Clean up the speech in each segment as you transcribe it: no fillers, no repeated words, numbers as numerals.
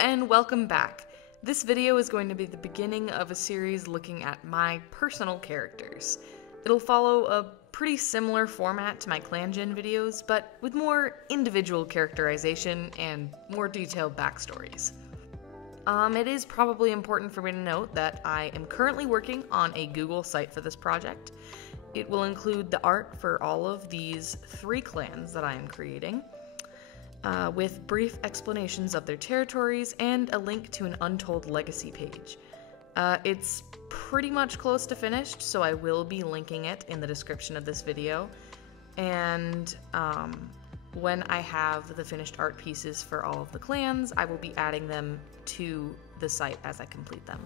and welcome back. This video is going to be the beginning of a series looking at my personal characters. It'll follow a pretty similar format to my clan gen videos, but with more individual characterization and more detailed backstories. It is probably important for me to note that I am currently working on a Google site for this project. It will include the art for all of these 3 clans that I am creating, with brief explanations of their territories and a link to an Untold legacy page. It's pretty much close to finished, so I will be linking it in the description of this video. And when I have the finished art pieces for all of the clans, I will be adding them to the site as I complete them.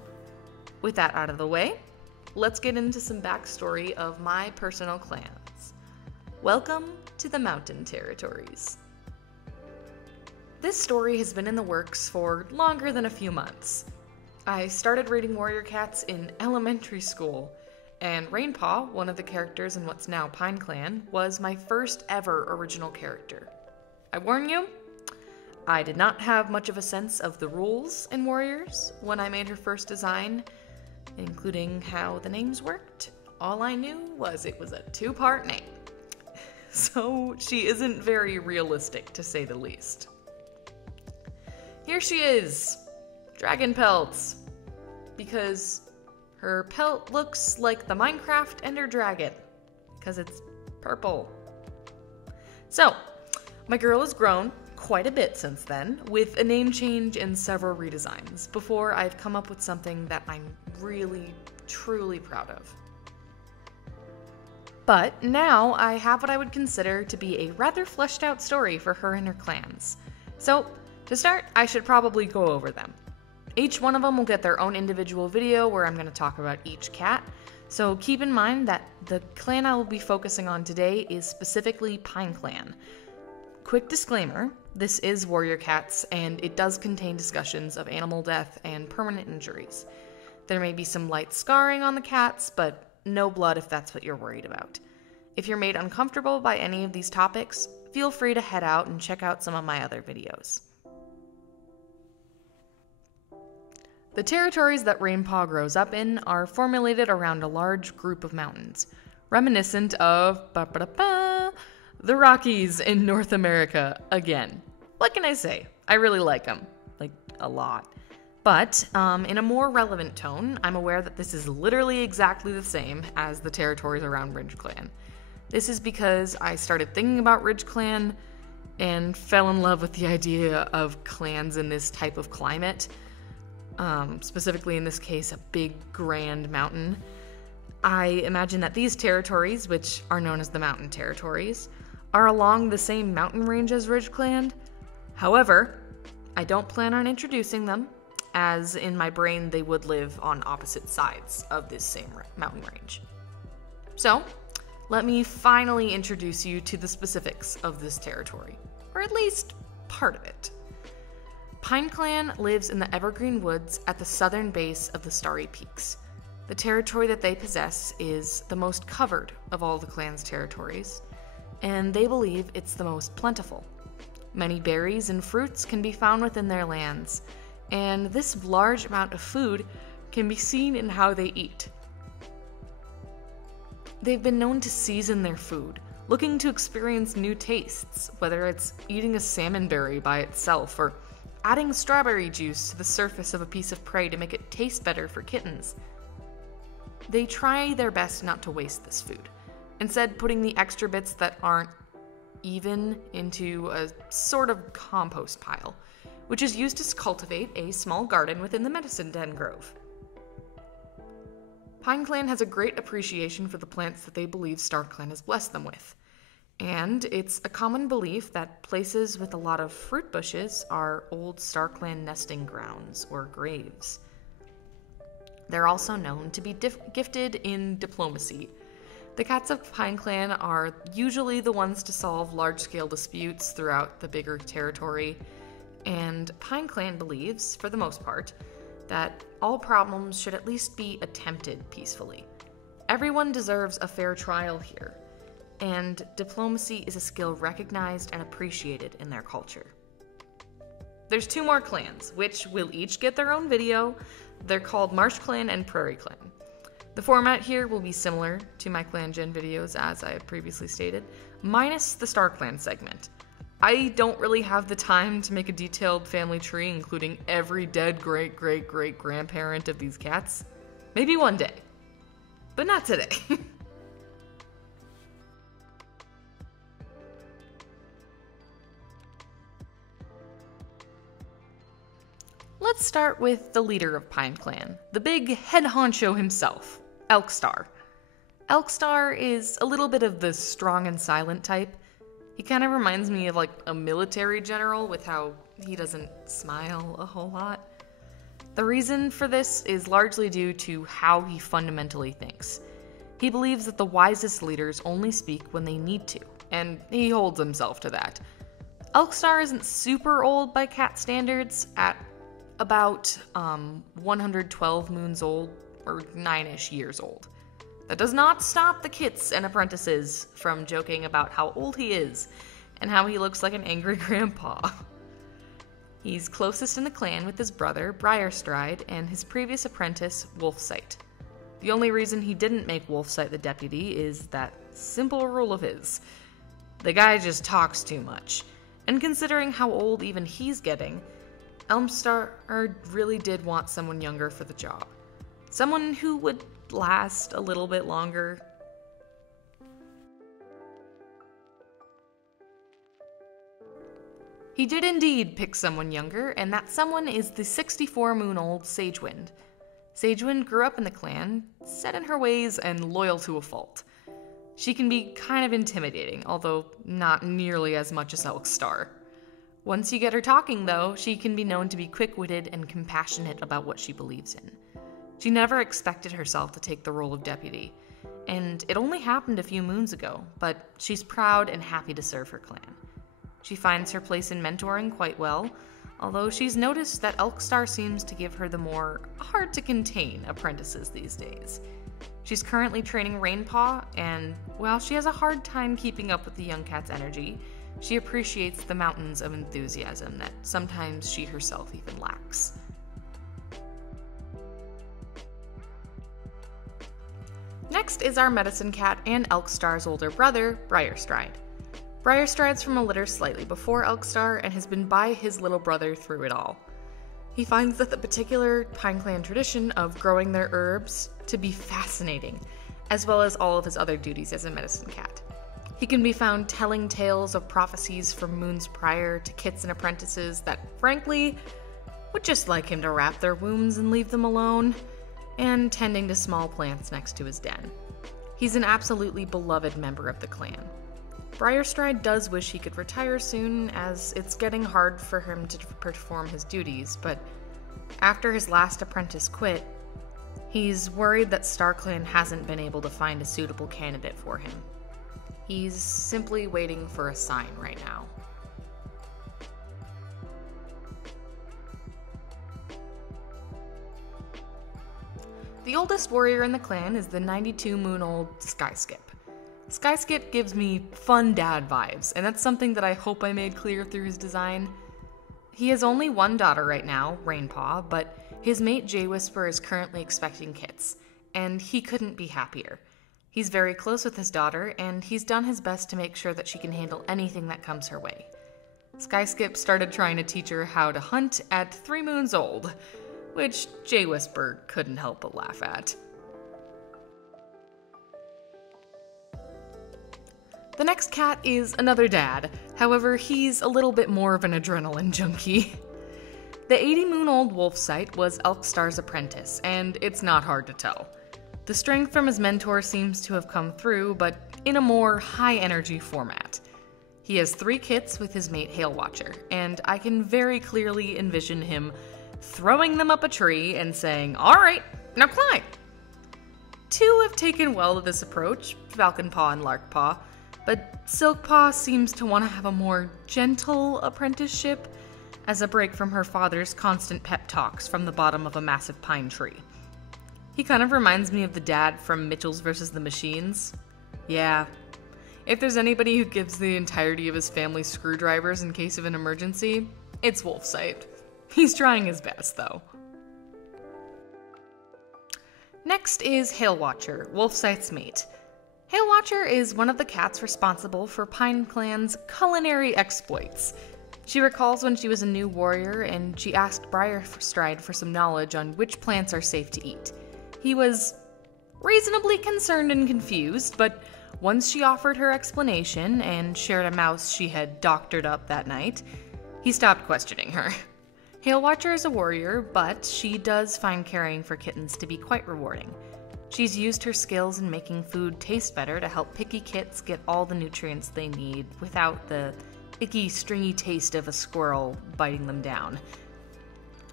With that out of the way, let's get into some backstory of my personal clans. Welcome to the Mountain Territories. This story has been in the works for longer than a few months. I started reading Warrior Cats in elementary school, and Rainpaw, one of the characters in what's now Pineclan, was my first ever original character. I warn you, I did not have much of a sense of the rules in Warriors when I made her first design, including how the names worked. All I knew was it was a 2-part name. So she isn't very realistic, to say the least. Here she is, Dragon Pelts, because her pelt looks like the Minecraft Ender Dragon, because it's purple. So, my girl has grown quite a bit since then, with a name change and several redesigns, before I've come up with something that I'm really, truly proud of. But now I have what I would consider to be a rather fleshed out story for her and her clans. So, to start, I should probably go over them. Each one of them will get their own individual video where I'm going to talk about each cat, so keep in mind that the clan I will be focusing on today is specifically Pineclan. Quick disclaimer, this is Warrior Cats, and it does contain discussions of animal death and permanent injuries. There may be some light scarring on the cats, but no blood if that's what you're worried about. If you're made uncomfortable by any of these topics, feel free to head out and check out some of my other videos. The territories that Rainpaw grows up in are formulated around a large group of mountains, reminiscent of the Rockies in North America again. What can I say? I really like them, like a lot. But in a more relevant tone, I'm aware that this is literally exactly the same as the territories around Ridgeclan. This is because I started thinking about Ridgeclan and fell in love with the idea of clans in this type of climate. Specifically in this case, a big, grand mountain. I imagine that these territories, which are known as the Mountain Territories, are along the same mountain range as Ridgeclan. However, I don't plan on introducing them, as in my brain they would live on opposite sides of this same mountain range. So, let me finally introduce you to the specifics of this territory, or at least part of it. Pineclan lives in the evergreen woods at the southern base of the Starry Peaks. The territory that they possess is the most covered of all the clan's territories, and they believe it's the most plentiful. Many berries and fruits can be found within their lands, and this large amount of food can be seen in how they eat. They've been known to season their food, looking to experience new tastes, whether it's eating a salmon berry by itself or adding strawberry juice to the surface of a piece of prey to make it taste better for kittens. They try their best not to waste this food, instead putting the extra bits that aren't even into a sort of compost pile, which is used to cultivate a small garden within the Medicine Den Grove. Pineclan has a great appreciation for the plants that they believe StarClan has blessed them with. And it's a common belief that places with a lot of fruit bushes are old StarClan nesting grounds or graves. They're also known to be gifted in diplomacy. The cats of Pineclan are usually the ones to solve large-scale disputes throughout the bigger territory, and Pineclan believes, for the most part, that all problems should at least be attempted peacefully. Everyone deserves a fair trial here, and diplomacy is a skill recognized and appreciated in their culture. There's 2 more clans, which will each get their own video. They're called Marshclan and Prairieclan. The format here will be similar to my Clan Gen videos, as I have previously stated, minus the StarClan segment. I don't really have the time to make a detailed family tree including every dead great-great-great-grandparent of these cats. Maybe one day, but not today. Let's start with the leader of Pineclan, the big head honcho himself, Elkstar. Elkstar is a little bit of the strong and silent type. He kind of reminds me of like a military general with how he doesn't smile a whole lot. The reason for this is largely due to how he fundamentally thinks. He believes that the wisest leaders only speak when they need to, and he holds himself to that. Elkstar isn't super old by cat standards, at about 112 moons old, or 9-ish years old. That does not stop the kits and apprentices from joking about how old he is and how he looks like an angry grandpa. He's closest in the clan with his brother, Briarstride, and his previous apprentice, Wolfsight. The only reason he didn't make Wolfsight the deputy is that simple rule of his. The guy just talks too much. And considering how old even he's getting, Elkstar really did want someone younger for the job. Someone who would last a little bit longer. He did indeed pick someone younger, and that someone is the 64-moon-old Sagewind. Sagewind grew up in the clan, set in her ways, and loyal to a fault. She can be kind of intimidating, although not nearly as much as Elkstar. Once you get her talking, though, she can be known to be quick-witted and compassionate about what she believes in. She never expected herself to take the role of deputy, and it only happened a few moons ago, but she's proud and happy to serve her clan. She finds her place in mentoring quite well, although she's noticed that Elkstar seems to give her the more hard-to-contain apprentices these days. She's currently training Rainpaw, and while she has a hard time keeping up with the young cat's energy, she appreciates the mountains of enthusiasm that sometimes she herself even lacks. Next is our medicine cat and Elkstar's older brother, Briarstride. Briarstride's from a litter slightly before Elkstar and has been by his little brother through it all. He finds that the particular Pineclan tradition of growing their herbs to be fascinating, as well as all of his other duties as a medicine cat. He can be found telling tales of prophecies from moons prior to kits and apprentices that, frankly, would just like him to wrap their wounds and leave them alone, and tending to small plants next to his den. He's an absolutely beloved member of the clan. Briarstride does wish he could retire soon, as it's getting hard for him to perform his duties, but after his last apprentice quit, he's worried that StarClan hasn't been able to find a suitable candidate for him. He's simply waiting for a sign right now. The oldest warrior in the clan is the 92-moon-old Skyskip. Skyskip gives me fun dad vibes, and that's something that I hope I made clear through his design. He has only one daughter right now, Rainpaw, but his mate Jaywhisper is currently expecting kits, and he couldn't be happier. He's very close with his daughter, and he's done his best to make sure that she can handle anything that comes her way. Skyskip started trying to teach her how to hunt at 3 moons old, which Jaywhisper couldn't help but laugh at. The next cat is another dad, however he's a little bit more of an adrenaline junkie. The 80-moon-old Wolfsight was Elkstar's apprentice, and it's not hard to tell. The strength from his mentor seems to have come through, but in a more high-energy format. He has 3 kits with his mate Hailwatcher, and I can very clearly envision him throwing them up a tree and saying, "Alright, now climb!" 2 have taken well to this approach, Falconpaw and Larkpaw, but Silkpaw seems to want to have a more gentle apprenticeship as a break from her father's constant pep talks from the bottom of a massive pine tree. He kind of reminds me of the dad from Mitchell's vs. the Machines. Yeah, if there's anybody who gives the entirety of his family screwdrivers in case of an emergency, It's Wolfsight. He's trying his best, though. Next is Hailwatcher, Wolfsight's mate. Hailwatcher is one of the cats responsible for Pineclan's culinary exploits. She recalls when she was a new warrior and she asked Briarstride for some knowledge on which plants are safe to eat. He was reasonably concerned and confused, but once she offered her explanation and shared a mouse she had doctored up that night, he stopped questioning her. Hailwatcher is a warrior, but she does find caring for kittens to be quite rewarding. She's used her skills in making food taste better to help picky kits get all the nutrients they need without the icky, stringy taste of a squirrel biting them down.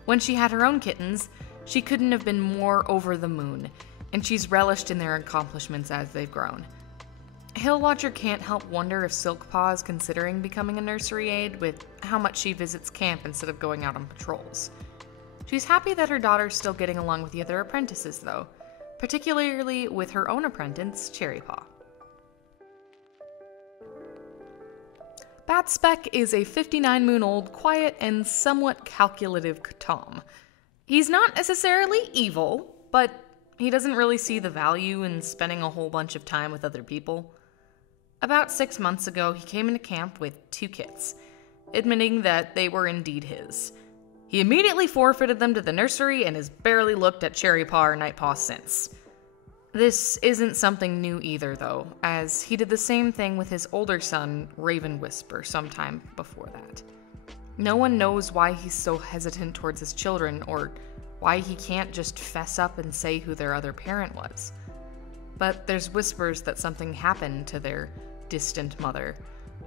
When she had her own kittens, she couldn't have been more over the moon, and she's relished in their accomplishments as they've grown. Hailwatcher can't help wonder if Silkpaw is considering becoming a nursery aide with how much she visits camp instead of going out on patrols. She's happy that her daughter's still getting along with the other apprentices, though, particularly with her own apprentice, Cherrypaw. Batspeck is a 59-moon-old, quiet, and somewhat calculative Tom. He's not necessarily evil, but he doesn't really see the value in spending a whole bunch of time with other people. About 6 months ago, he came into camp with 2 kits, admitting that they were indeed his. He immediately forfeited them to the nursery and has barely looked at Cherrypaw or Nightpaw since. This isn't something new either, though, as he did the same thing with his older son, Raven Whisper, sometime before that. No one knows why he's so hesitant towards his children, or why he can't just fess up and say who their other parent was. But there's whispers that something happened to their distant mother,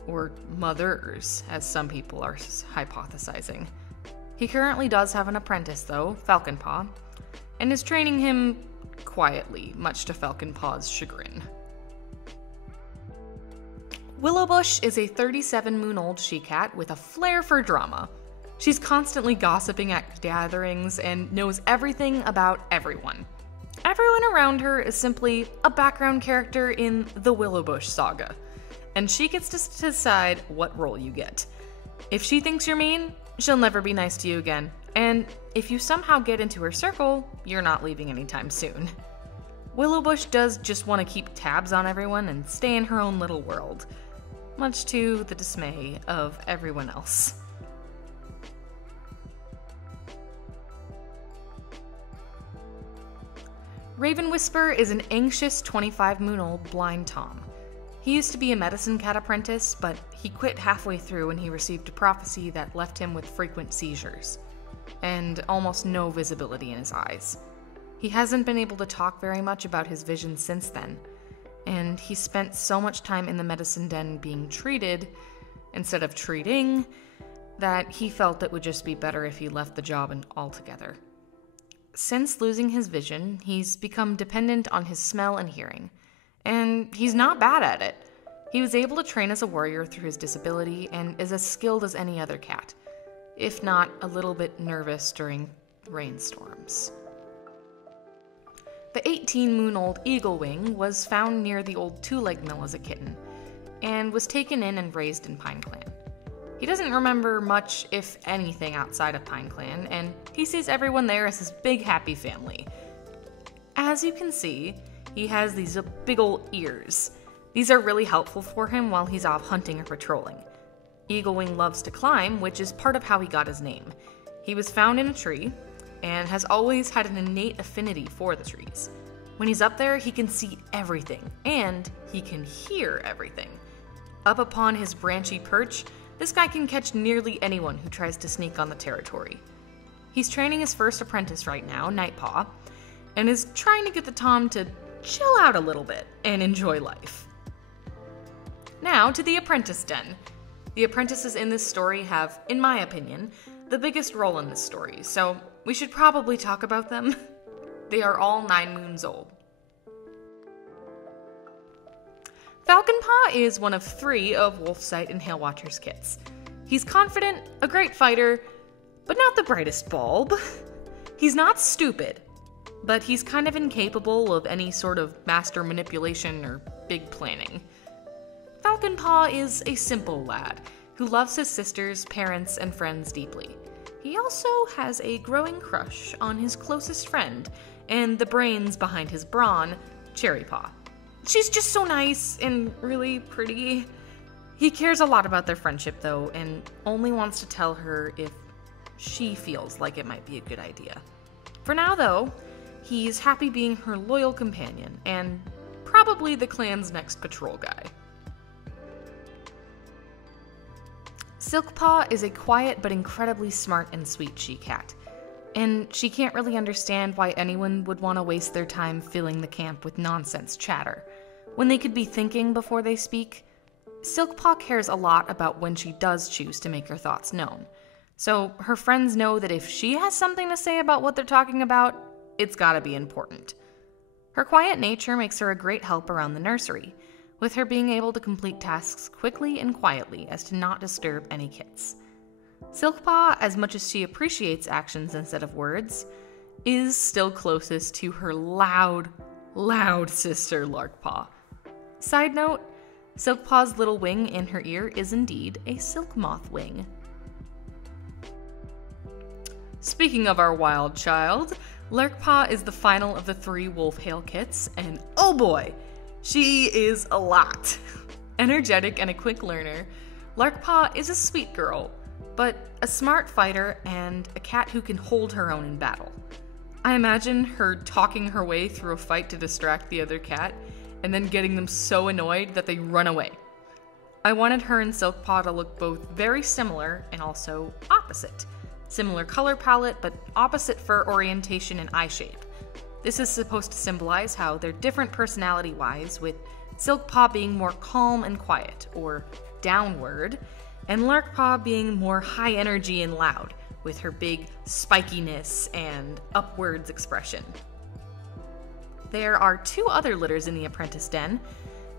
or mothers, as some people are hypothesizing. He currently does have an apprentice, though, Falconpaw, and is training him quietly, much to Falconpaw's chagrin. Willowbush is a 37-moon-old she-cat with a flair for drama. She's constantly gossiping at gatherings and knows everything about everyone. Everyone around her is simply a background character in the Willowbush saga, and she gets to decide what role you get. If she thinks you're mean, she'll never be nice to you again, and if you somehow get into her circle, you're not leaving anytime soon. Willowbush does just want to keep tabs on everyone and stay in her own little world, much to the dismay of everyone else. Raven Whisper is an anxious 25-moon-old blind Tom. He used to be a medicine cat apprentice, but he quit halfway through when he received a prophecy that left him with frequent seizures, and almost no visibility in his eyes. He hasn't been able to talk very much about his vision since then, and he spent so much time in the medicine den being treated, instead of treating, that he felt it would just be better if he left the job altogether. Since losing his vision, he's become dependent on his smell and hearing, and he's not bad at it. He was able to train as a warrior through his disability and is as skilled as any other cat, if not a little bit nervous during rainstorms. The 18-moon-old Eaglewing was found near the old two-leg mill as a kitten, and was taken in and raised in Pineclan. He doesn't remember much, if anything, outside of Pineclan, and he sees everyone there as his big happy family. As you can see, he has these big ol' ears. These are really helpful for him while he's off hunting or patrolling. Eaglewing loves to climb, which is part of how he got his name. He was found in a tree, and has always had an innate affinity for the trees. When he's up there, he can see everything, and he can hear everything. Up upon his branchy perch, this guy can catch nearly anyone who tries to sneak on the territory. He's training his first apprentice right now, Nightpaw, and is trying to get the Tom to chill out a little bit and enjoy life. Now to the apprentice den. The apprentices in this story have, in my opinion, the biggest role in this story, so we should probably talk about them. They are all 9 moons old. Falconpaw is one of 3 of Wolfsight and Hailwatcher's kits. He's confident, a great fighter, but not the brightest bulb. He's not stupid, but he's kind of incapable of any sort of master manipulation or big planning. Falconpaw is a simple lad. who loves his sisters, parents, and friends deeply. He also has a growing crush on his closest friend and the brains behind his brawn, Cherry Paw. She's just so nice and really pretty. He cares a lot about their friendship, though, and only wants to tell her if she feels like it might be a good idea. For now, though, he's happy being her loyal companion and probably the clan's next patrol guy. Silkpaw is a quiet but incredibly smart and sweet she-cat, and she can't really understand why anyone would want to waste their time filling the camp with nonsense chatter, when they could be thinking before they speak. Silkpaw cares a lot about when she does choose to make her thoughts known, so her friends know that if she has something to say about what they're talking about, it's gotta be important. Her quiet nature makes her a great help around the nursery, with her being able to complete tasks quickly and quietly as to not disturb any kits. Silkpaw, as much as she appreciates actions instead of words, is still closest to her loud sister Larkpaw. Side note, Silkpaw's little wing in her ear is indeed a silk moth wing. Speaking of our wild child, Larkpaw is the final of the 3 Wolfhail kits, and oh boy, she is a lot. Energetic and a quick learner, Larkpaw is a sweet girl, but a smart fighter and a cat who can hold her own in battle. I imagine her talking her way through a fight to distract the other cat, and then getting them so annoyed that they run away. I wanted her and Silkpaw to look both very similar and also opposite. Similar color palette, but opposite fur orientation and eye shape. This is supposed to symbolize how they're different personality-wise, with Silkpaw being more calm and quiet, or downward, and Larkpaw being more high energy and loud, with her big spikiness and upwards expression. There are 2 other litters in the apprentice den,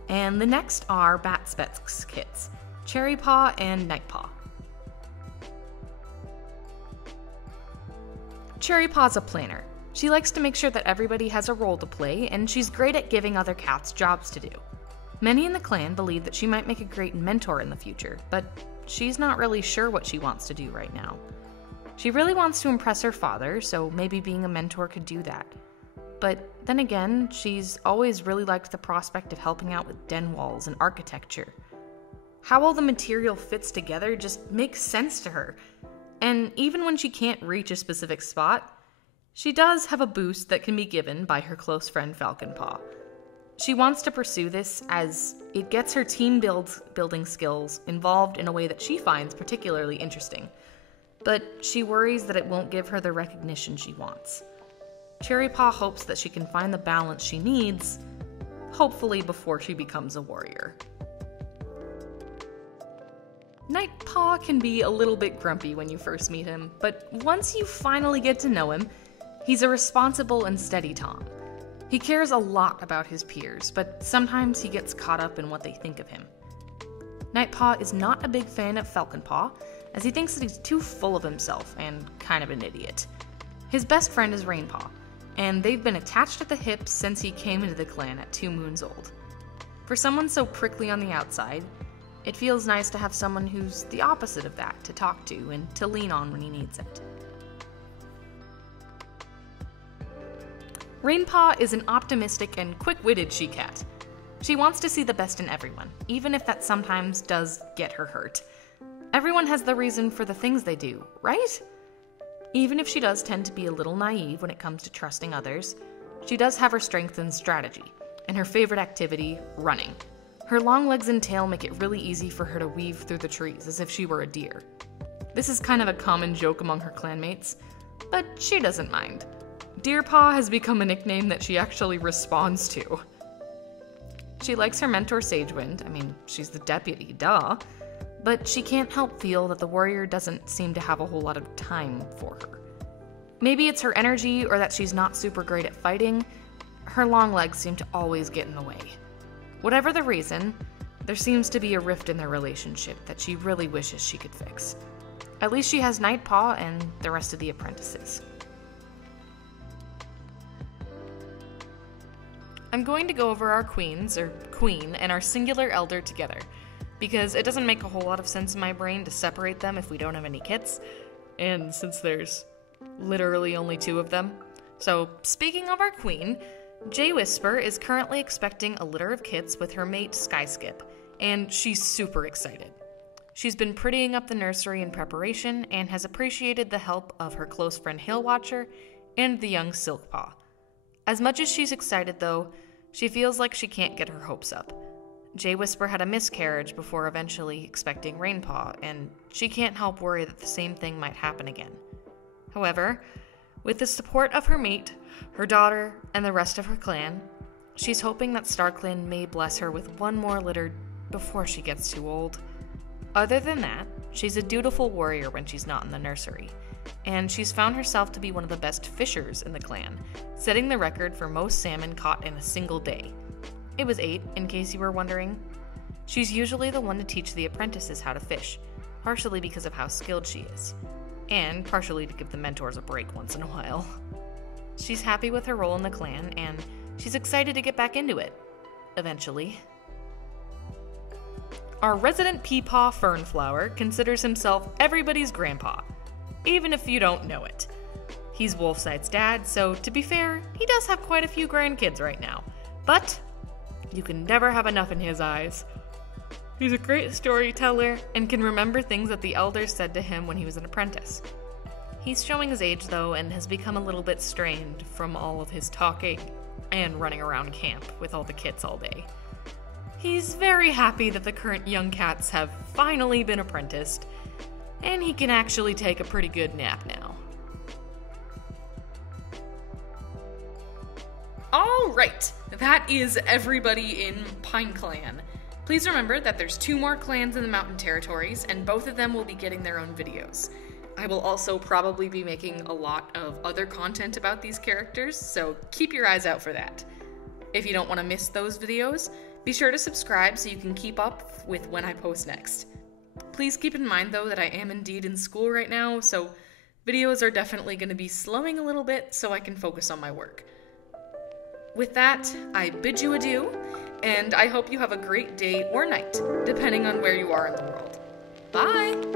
and the next are Batspec's kits, Cherrypaw and Nightpaw. Cherrypaw's a planner. She likes to make sure that everybody has a role to play, and she's great at giving other cats jobs to do. Many in the clan believe that she might make a great mentor in the future, but she's not really sure what she wants to do right now. She really wants to impress her father, so maybe being a mentor could do that. But then again, she's always really liked the prospect of helping out with den walls and architecture. How all the material fits together just makes sense to her, and even when she can't reach a specific spot, she does have a boost that can be given by her close friend Falconpaw. She wants to pursue this as it gets her team building skills involved in a way that she finds particularly interesting, but she worries that it won't give her the recognition she wants. Cherrypaw hopes that she can find the balance she needs, hopefully before she becomes a warrior. Nightpaw can be a little bit grumpy when you first meet him, but once you finally get to know him, he's a responsible and steady Tom. He cares a lot about his peers, but sometimes he gets caught up in what they think of him. Nightpaw is not a big fan of Falconpaw, as he thinks that he's too full of himself and kind of an idiot. His best friend is Rainpaw, and they've been attached at the hip since he came into the clan at 2 moons old. For someone so prickly on the outside, it feels nice to have someone who's the opposite of that to talk to and to lean on when he needs it. Rainpaw is an optimistic and quick-witted she-cat. She wants to see the best in everyone, even if that sometimes does get her hurt. Everyone has the reason for the things they do, right? Even if she does tend to be a little naive when it comes to trusting others, she does have her strength in strategy, and her favorite activity, running. Her long legs and tail make it really easy for her to weave through the trees as if she were a deer. This is kind of a common joke among her clanmates, but she doesn't mind. Deerpaw has become a nickname that she actually responds to. She likes her mentor Sagewind, she's the deputy, duh, but she can't help feel that the warrior doesn't seem to have a whole lot of time for her. Maybe it's her energy or that she's not super great at fighting. Her long legs seem to always get in the way. Whatever the reason, there seems to be a rift in their relationship that she really wishes she could fix. At least she has Nightpaw and the rest of the apprentices. I'm going to go over our queens, or queen, and our singular elder together, because it doesn't make a whole lot of sense in my brain to separate them if we don't have any kits, and since there's literally only 2 of them. So, speaking of our queen, Jay Whisper is currently expecting a litter of kits with her mate Skyskip, and she's super excited. She's been prettying up the nursery in preparation and has appreciated the help of her close friend Hailwatcher and the young Silkpaw. As much as she's excited, though, she feels like she can't get her hopes up. Jay Whisper had a miscarriage before eventually expecting Rainpaw, and she can't help worry that the same thing might happen again. However, with the support of her mate, her daughter, and the rest of her clan, she's hoping that StarClan may bless her with one more litter before she gets too old. Other than that, she's a dutiful warrior when she's not in the nursery, and she's found herself to be one of the best fishers in the clan, setting the record for most salmon caught in a single day. It was 8, in case you were wondering. She's usually the one to teach the apprentices how to fish, partially because of how skilled she is, and partially to give the mentors a break once in a while. She's happy with her role in the clan, and she's excited to get back into it, eventually. Our resident peepaw fernflower considers himself everybody's grandpa, even if you don't know it. He's Wolfsight's dad, so to be fair, he does have quite a few grandkids right now, but you can never have enough in his eyes. He's a great storyteller and can remember things that the elders said to him when he was an apprentice. He's showing his age, though, and has become a little bit strained from all of his talking and running around camp with all the kids all day. He's very happy that the current young cats have finally been apprenticed, and he can actually take a pretty good nap now. Alright, that is everybody in Pineclan. Please remember that there's 2 more clans in the Mountain Territories, and both of them will be getting their own videos. I will also probably be making a lot of other content about these characters, so keep your eyes out for that. If you don't want to miss those videos, be sure to subscribe so you can keep up with when I post next. Please keep in mind, though, that I am indeed in school right now, so videos are definitely going to be slowing a little bit so I can focus on my work. With that, I bid you adieu, and I hope you have a great day or night, depending on where you are in the world. Bye!